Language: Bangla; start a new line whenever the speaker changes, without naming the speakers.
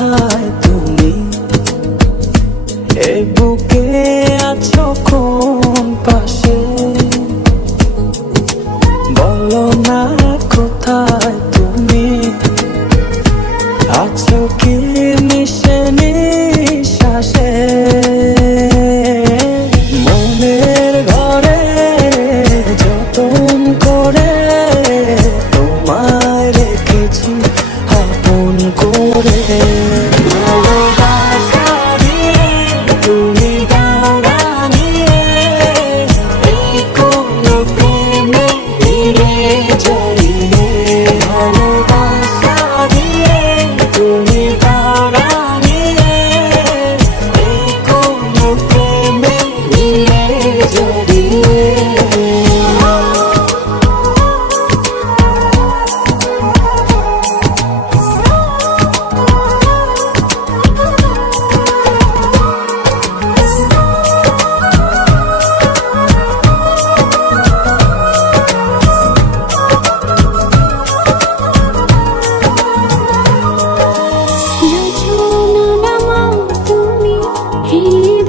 কোথায় তুমি? এ বুকে আছো কোন পাশে? বলো না কোথায় তুমি? আছো কি মিশে নিশ্বাসে? মনের ঘরে যতন করে তোমায় রেখেছি করে।
Thank you.